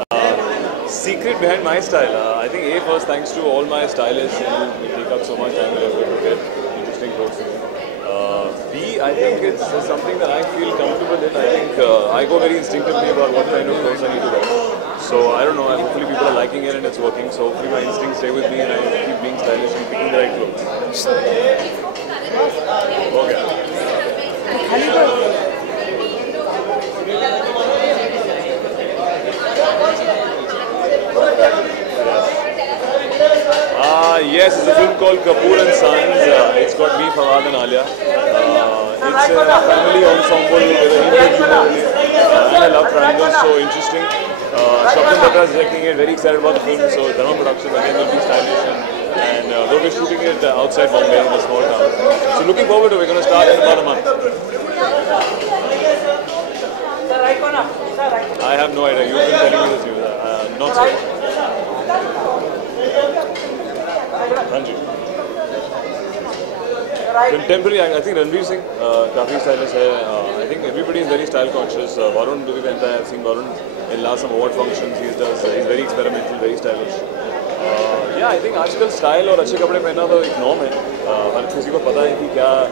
Secret behind my style. I think A, first thanks to all my stylists who take up so much time and effort to get interesting clothes to me. B, I think it's something that I feel comfortable in. I think I go very instinctively about what kind of clothes I need to wear. So I don't know, hopefully people are liking it and it's working. So hopefully my instincts stay with me and I keep being stylish and picking the right clothes. Okay. Yes, it's a film called Kapoor and Sons. It's got me, Fawad and Alia. It's a family ensemble with a Hindi humor and I love triangles, so interesting. Shapin Batra is directing it, very excited about the film. So Dharma Production again will be stylish and though we're shooting it outside Bombay in a small town. So looking forward to it. We're going to start in about a month. I have no idea. You've been telling me this news. Not so. Ranji. Contemporary, I think Ranveer Singh, काफी stylish है. I think everybody is very style conscious. Varun do भी पहनता है. I've seen Varun in last some award functions. He's very experimental, very stylish. Yeah, I think आजकल style और अच्छे कपड़े पहनना तो एक norm है. हर किसी को पता है कि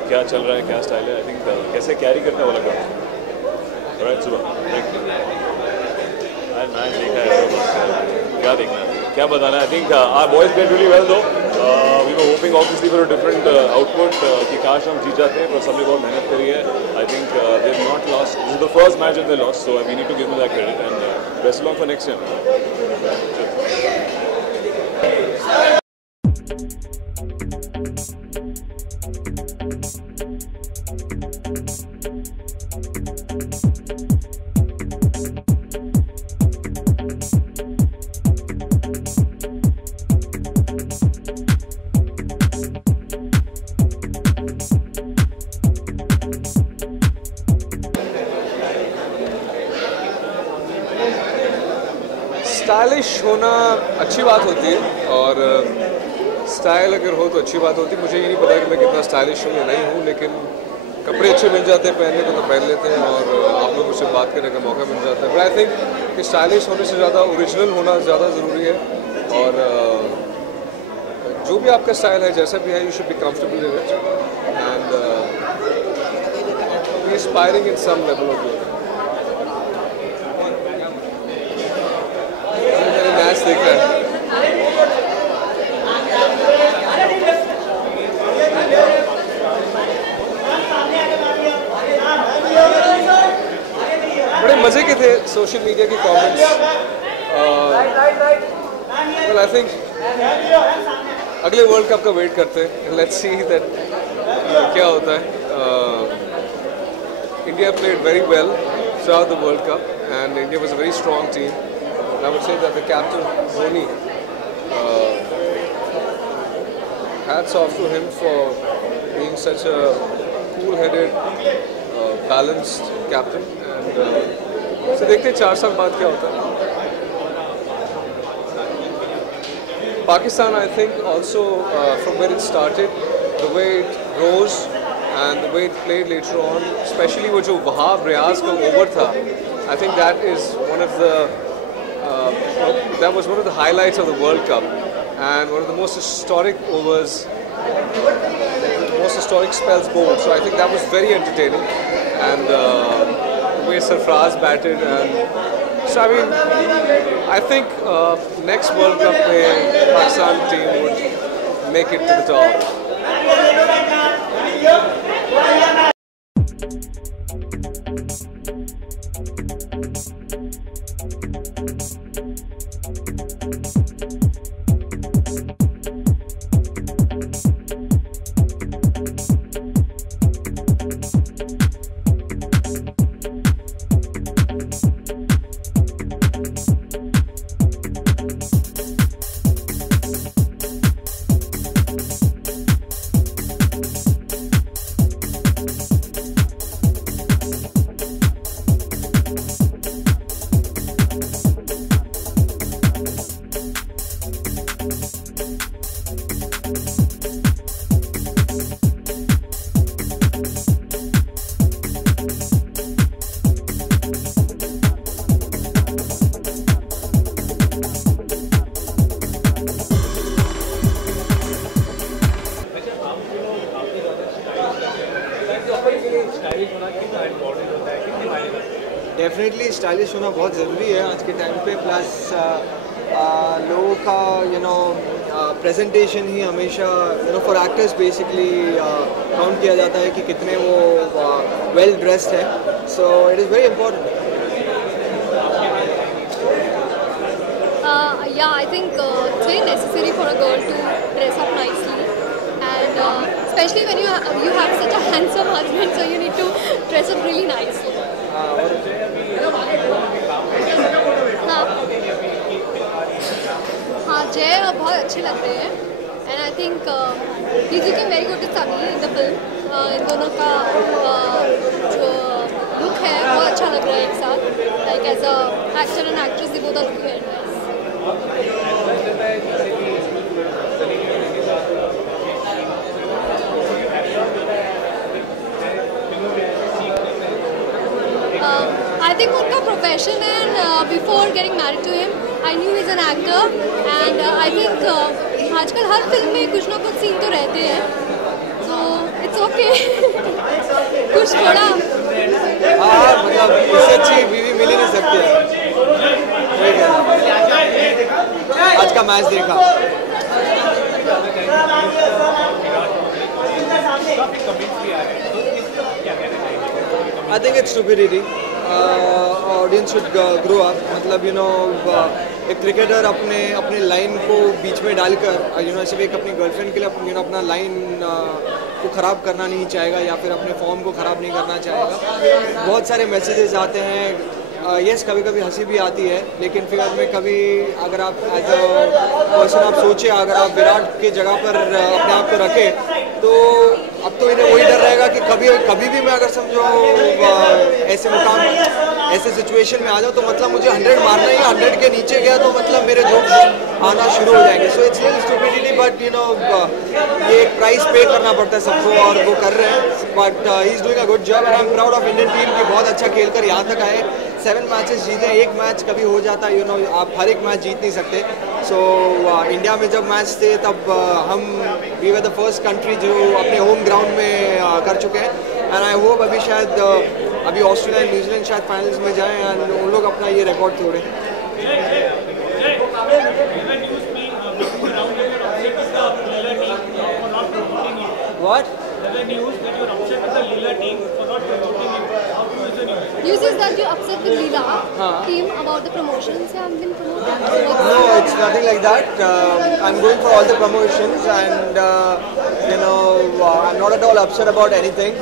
क्या चल रहा है, क्या style है. I think कैसे carry करना वो लगा. Alright, सुबह. मैच देखा है. क्या देखना है? क्या बताना है? I think our boys played really well though. We were hoping obviously for a different output. कि काश हम जीत जाते हैं, पर सबने बहुत मेहनत करी है. I think they've not lost. This is the first match that they lost, so we need to give them that credit and best of luck for next year. Stylish होना अच्छी बात होती है और स्टाइल अगर हो तो अच्छी बात होती है. मुझे ये नहीं पता कि मैं कितना स्टाइलिश हूँ या नहीं हूँ, लेकिन कपड़े अच्छे मिल जाते हैं पहनने को तो पहन लेते हैं और आप लोगों से बात करने का मौका मिल जाता है. बट आई थिंक कि स्टाइलिश होने से ज़्यादा ओरिजिनल होना ज़्यादा ज़रूरी है और जो भी आपका स्टाइल है जैसा भी है you should be comfortable in it and be inspiring in some level of your. Match देखा है. बड़े मजे के थे सोशल मीडिया के कमेंट्स. वेल आई थिंक अगले वर्ल्ड कप का वेट करते हैं. लेट्स सी दैट क्या होता है. India played very well through the world cup and India was a very strong team. I would say that the captain, Dhoni, hats off to him for being such a cool-headed, balanced captain. And so देखते हैं 4 साल बाद क्या होता है. Pakistan, I think, also from where it started, the way it rose and the way it played later on, especially वो जो वहाब रियाज का over था, I think that is one of the that was one of the highlights of the World Cup and one of the most historic overs, most historic spells bowled. So I think that was very entertaining, and the way Sarfraz batted, and so I mean, I think next World Cup Pakistan team would make it to the top. Definitely stylish होना बहुत ज़रूरी है आज के time पे, plus लोगों का presentation ही हमेशा फॉर एक्टर्स बेसिकली काउंट किया जाता है कि कितने वो वेल ड्रेस्ड है, so it is very important. Yeah, I think it's very necessary for a girl to dress up nicely, and especially when you have such a handsome husband, so you need to dress up really nicely. हाँ, जय बहुत अच्छे लग रहे हैं, and I think he's looking very good to Sunny in the film. इन दोनों का जो लुक है बहुत अच्छा लग रहा है एक साथ, like as a actor and actress they both are looking very nice. I think उनका प्रोफेशन है, and before getting married to him, I knew he's an actor, and I think आजकल हर फिल्म में कुछ ना कुछ सीन तो रहते हैं, so it's okay. कुछ थोड़ा हाँ, मतलब इससे अच्छी बीवी मिल ही नहीं सकती है. आज का मैच देखा. I think it's stupidity. Audience should grow up. मतलब एक क्रिकेटर अपने लाइन को बीच में डालकर सिर्फ एक अपनी गर्लफ्रेंड के लिए अपना लाइन को ख़राब करना नहीं चाहेगा या फिर अपने फॉर्म को ख़राब नहीं करना चाहेगा. बहुत सारे मैसेजेस आते हैं. यस, कभी कभी हंसी भी आती है, लेकिन फिर में कभी अगर आप एज अ पर्सन आप सोचे, अगर आप विराट के जगह पर अपने आप को रखें, तो अब तो इन्हें वही डर रहेगा कि कभी भी मैं अगर समझो ऐसे मुकाम ऐसे सिचुएशन में आ जाऊँ तो मतलब मुझे 100 मारना ही, 100 के नीचे गया तो मतलब मेरे जोक्स आना शुरू हो जाएंगे. So it's little stupidity, but ये एक प्राइस पे करना पड़ता है सबको, और वो कर रहे हैं. But he is doing a good job, and I am proud of Indian team की बहुत अच्छा खेलकर यहाँ तक आए. 7 मैचेस जीते. एक मैच कभी हो जाता है, आप हर एक मैच जीत नहीं सकते. सो इंडिया में जब मैच थे तब हम we were the first country जो अपने होम ग्राउंड में कर चुके हैं, एंड आई होप अभी शायद अभी ऑस्ट्रेलिया एंड न्यूजीलैंड शायद फाइनल्स में जाएं एंड उन लोग अपना ये record तोड़ें. What? The news that you're upset with the Leela team for not promoting him. How true is the news? News is that you're upset with Leela team about the promotions. Have been promoted. No, it's nothing like that. I'm going for all the promotions, and I'm not at all upset about anything.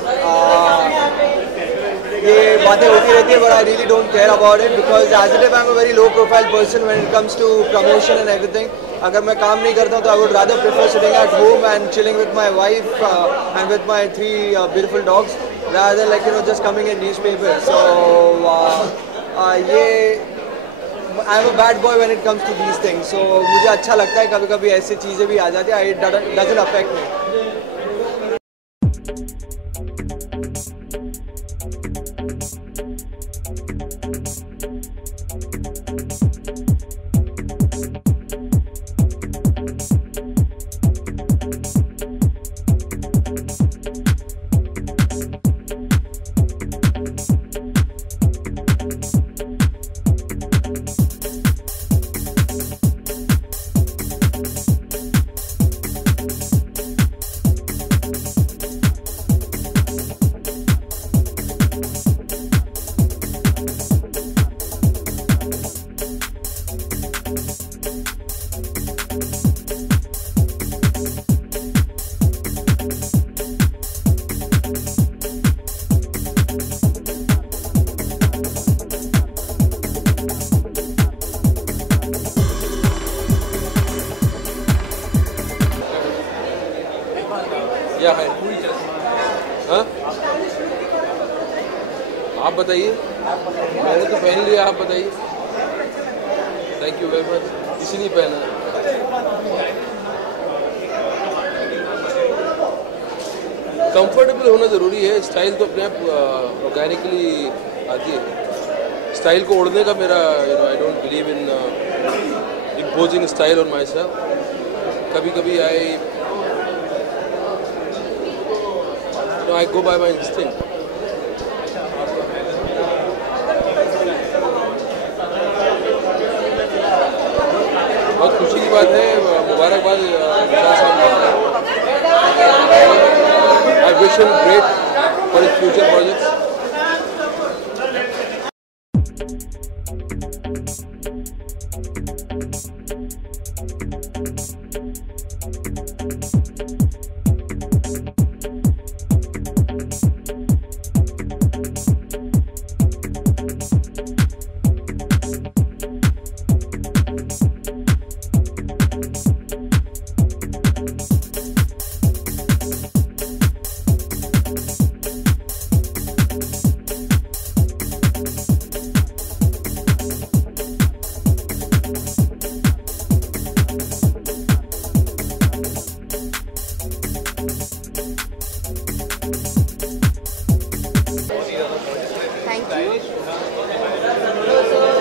ये बातें होती रहती है, but I really don't care about it because as it is I'm a very low profile person when it comes to promotion and everything. अगर मैं काम नहीं करता तो I would rather prefer sitting at home and chilling with my wife and with my 3 beautiful dogs rather than just coming in newspapers. So ये I'm a bad boy when it comes to these things. So मुझे अच्छा लगता है कभी-कभी ऐसी चीज़ें भी आ जाती हैं. It doesn't affect me. या है हाँ आप बताइए मैंने तो पहन लिया आप बताइए थैंक यू वेरी मच किसी नहीं पहना कंफर्टेबल होना ज़रूरी है स्टाइल तो अपने आप ऑर्गेनिकली आती है स्टाइल को ओढ़ने का मेरा I don't believe in imposing style on myself कभी कभी I go by my instinct बहुत खुशी की बात है मुबारकबाद I wish him great for his future projects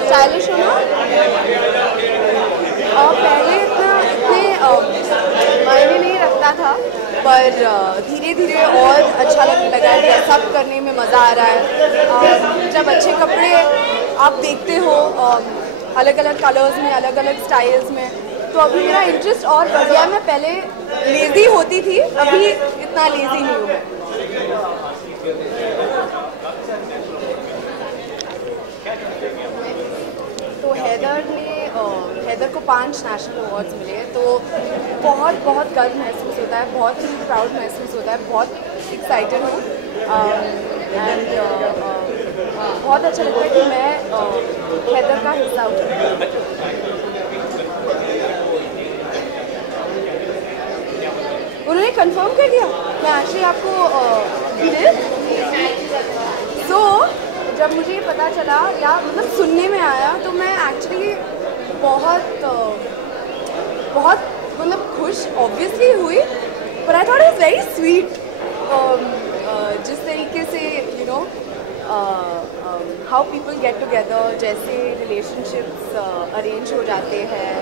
stylish हो ना और पहले इतने मायने नहीं रखता था पर धीरे धीरे और अच्छा लगने लगा है ड्रेसअप करने में मज़ा आ रहा है जब अच्छे कपड़े आप देखते हो अलग अलग कलर्स में अलग अलग स्टाइल्स में तो अभी मेरा इंटरेस्ट और बढ़ गया मैं पहले लेज़ी होती थी अभी इतना लेज़ी नहीं हूँ मैं तो हैदर को 5 नेशनल अवार्ड्स मिले तो बहुत बहुत गर्व महसूस होता है बहुत ही प्राउड महसूस होता है बहुत एक्साइटेड हूँ एंड बहुत अच्छा लगता है कि मैं हैदर का हिस्सा हूँ उन्होंने कंफर्म कर दिया मैं एक्चुअली आपको तो जब मुझे ये पता चला या मतलब सुनने में आया तो मैं एक्चुअली बहुत मतलब खुश ऑब्वियसली हुई पर I thought it's very sweet जिस तरीके से you know how people get together जैसे रिलेशनशिप्स अरेंज हो जाते हैं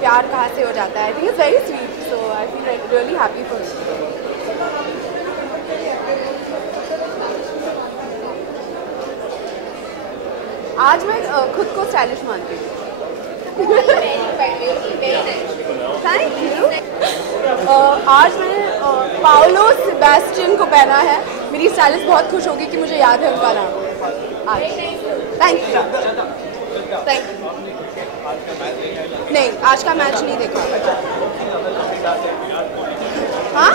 प्यार कहाँ से हो जाता है I think it's very sweet so I feel really happy for आज मैं खुद को स्टाइलिश मानती हूँ थैंक यू आज मैंने पाओलो सेबेस्टियन को पहना है मेरी स्टाइलिस्ट बहुत खुश होगी कि मुझे याद है उनका नाम आज थैंक यू नहीं आज का मैच नहीं देखा हाँ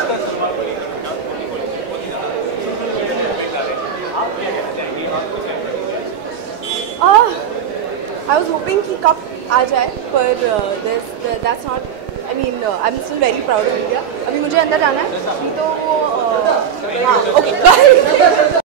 I was hoping कि कप आ जाए पर that's not I mean I'm still very proud of India अभी मुझे अंदर जाना है नहीं तो वो हाँ okay bye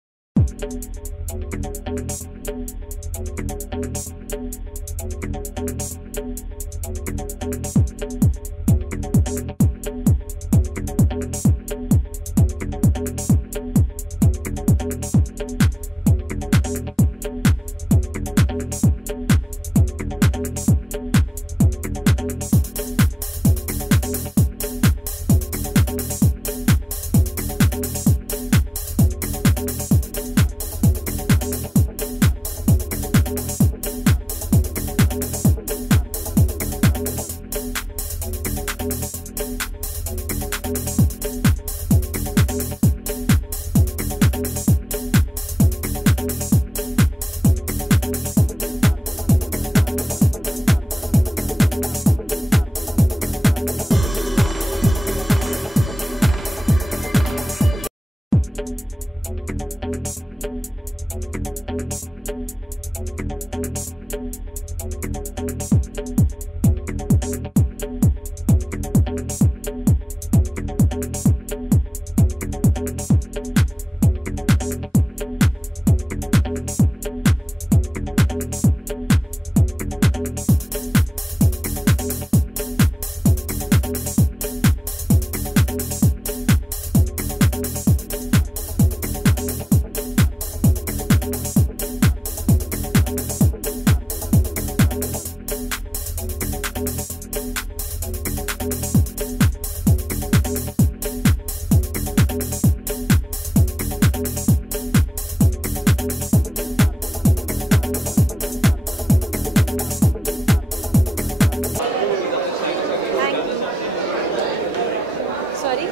Sorry?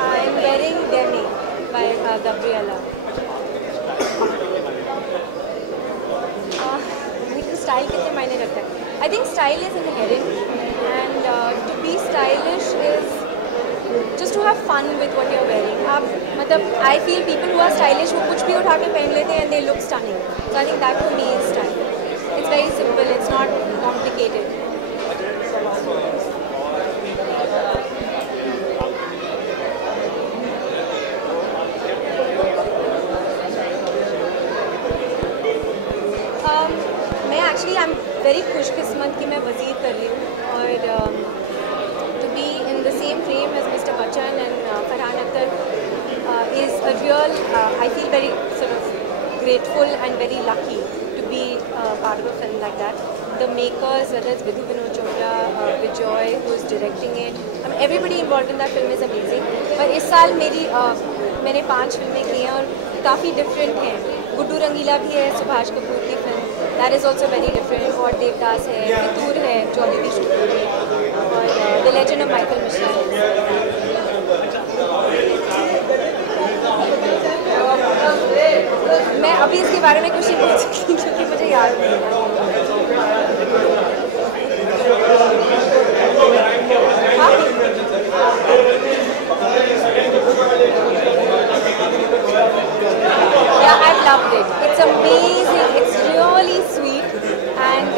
I am wearing Demi by Gabriella. Style कितने मायने रखता है? I think style is inherent, and to be stylish is just to have fun with what you're wearing. I feel people who are stylish वो कुछ भी उठा के पहन लेते हैं and they look stunning. So I think that for me is style. It's very simple. It's not complicated. I'm very खुशकिस्मत कि मैं वज़ीर कर रही हूँ और to be in the same frame as Mr. Bachchan and Farhan Akhtar is a real, I feel very sort of grateful and very lucky to be part of a film like that. The makers, whether it's Vidhu Vinod Chopra, Bijoy, who is directing it, I mean, everybody involved in that film is amazing. पर इस साल मैंने 5 फिल्में की हैं और काफ़ी different हैं. गुड्डू रंगीला भी है, सुभाष कपूर की film. That is also very different. और देवदास है, फितूर है, जॉली की शूट और The Legend of Michael Mishra. मैं अभी इसके बारे में कुछ नहीं बोल सकती क्योंकि मुझे याद नहीं है. Yeah, I've loved it. It's amazing. It's really sweet, and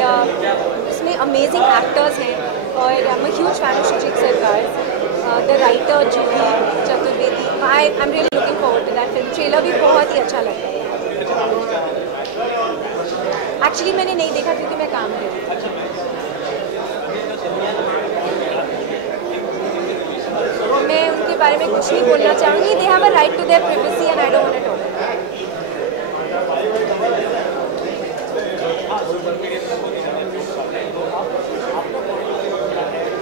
इसमें amazing actors हैं. और I'm a huge fan of Shujik Sarkar. The writer Juhi Chaturvedi. I'm really looking forward to that film. Trailer भी बहुत ही अच्छा लगा. Actually मैंने नहीं देखा क्योंकि मैं काम कर रही थी. मैं उनके बारे में कुछ नहीं बोलना चाहूँगी. They have a right to their privacy and I don't want to talk about it.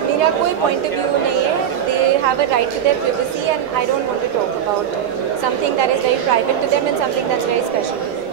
मेरा कोई point of view नहीं है. They have a right to their privacy and I don't want to talk about something that is very private to them and something that's very special to them.